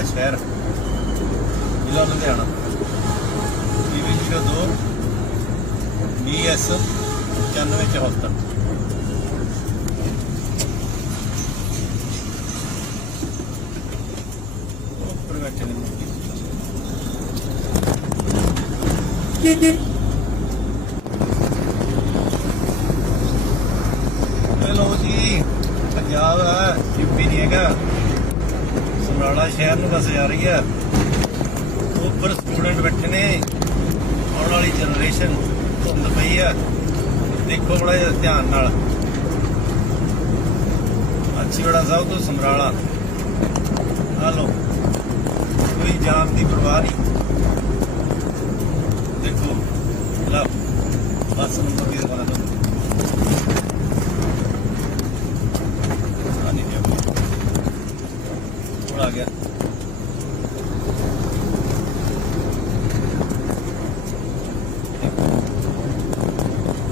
ਸਮਰਾਲਾ ਸ਼ਹਿਰ। ਜ਼ਿਲ੍ਹਾ Ludhiana. PV 02 BS 9574 ਉੱਪਰ ਬੈਠੇ ਨੇ ਮੁਰਗੀ। ਹੈਲੋ ਜੀ, ਪੰਜਾਬ ਹੈ ਯੂਪੀ ਨਹੀਂ ਹੈਗਾ। ਸਮਰਾਲਾ ਸ਼ਹਿਰ ਨੂੰ ਬਸ ਜਾ ਰਹੀ ਹੈ। ਉੱਪਰ ਸਟੂਡੈਂਟ ਬੈਠੇ ਨੇ। ਆਉਣ ਵਾਲੀ ਜਨਰੇਸ਼ਨ ਧੁੰਦ ਪਈ ਆ ਦੇਖੋ ਬੜਾ ਧਿਆਨ ਨਾਲ। ਅੱਛੀ ਬੜਾ ਸਾਹਿਬ ਤੋਂ ਸਮਰਾਲਾ। ਹਲੋ ਕੋਈ ਜਾਨ ਦੀ ਪਰਵਾਹ ਨਹੀਂ। ਦੇਖੋ। ਲਓ। ਬਸ ਨੰਬਰ ਵੀ ਦਵਾਣਾ ਤੁਹਾਨੂੰ ਆ ਨਹੀਂ ਗਿਆ ਥੋੜਾ ਆ ਗਿਆ।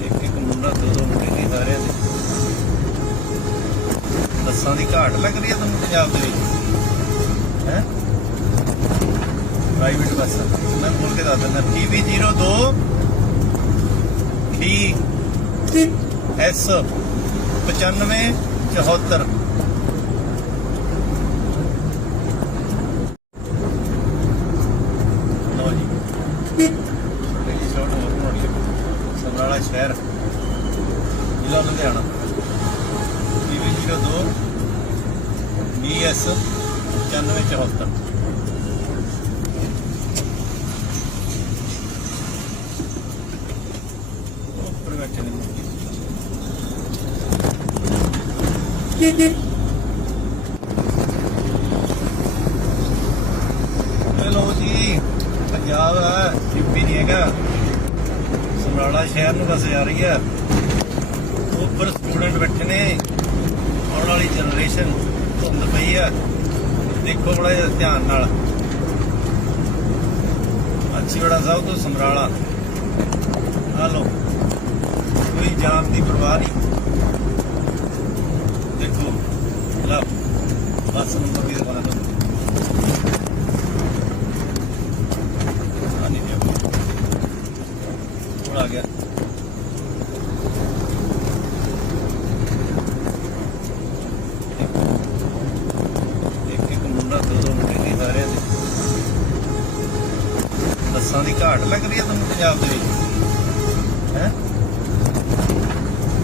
ਇੱਕ ਇੱਕ ਮੁੰਡਾ ਦੋ ਦੋ ਮੁੰਡੇ ਨਹੀਂ ਸਾਰਿਆਂ ਦੇ ਬੱਸਾਂ ਦੀ ਘਾਟ ਲੱਗ ਰਹੀ ਹੈ ਤੁਹਾਨੂੰ ਪੰਜਾਬ ਦੇ ਵਿੱਚ? ਹੈ? ਪ੍ਰਾਈਵੇਟ ਬੱਸ ਮੈਂ ਬੋਲ ਕੇ ਦੱਸ ਦਿੰਦਾ। ਪੀਵੀ 02 ਡੀ ਐਸ 95 74 ਸਮਰਾਲਾ ਸ਼ਹਿਰ ਜ਼ਿਲ੍ਹਾ ਲੁਧਿਆਣਾ ਪੀਵੀ 02 BS 9574 ਉੱਪਰ ਬੈਠੇ ਨੇ ਮੁਰਗੀ। ਹੈਲੋ ਜੀ ਪੰਜਾਬ ਹੈ ਯੂਪੀ ਸਮਰਾਲਾ ਸ਼ਹਿਰ ਨੂੰ ਬਸ ਜਾ ਰਹੀ ਹੈ। ਉੱਪਰ ਸਟੂਡੈਂਟ ਬੈਠੇ ਨੇ। ਆਉਣ ਵਾਲੀ ਜਨਰੇਸ਼ਨ ਧੁੰਦ ਪਈ ਆ ਦੇਖੋ ਬੜਾ ਧਿਆਨ ਨਾਲ। ਅੱਛੀ ਬੜਾ ਸਾਹਿਬ ਤੋਂ ਸਮਰਾਲਾ। ਹਲੋ ਕੋਈ ਜਾਨ ਦੀ ਪਰਵਾਹ ਨਹੀਂ। ਦੇਖੋ। ਲਓ ਬਸ ਨੰਬਰ ਵੀ ਦਵਾਣਾ ਤੁਹਾਨੂੰ ਆ ਨਹੀਂ ਗਿਆ ਥੋੜਾ ਬੱਸਾਂ ਦੀ ਘਾਟ ਲੱਗ ਰਹੀ ਹੈ ਤੁਹਾਨੂੰ ਪੰਜਾਬ ਦੇ ਵਿੱਚ? ਹੈ?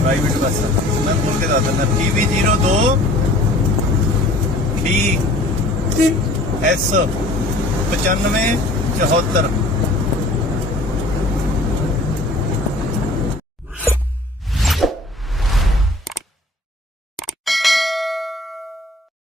Private bus. ਮੈਂ ਬੋਲ ਕੇ ਦੱਸ ਦਿੰਦਾ। PV 02 D S 95 74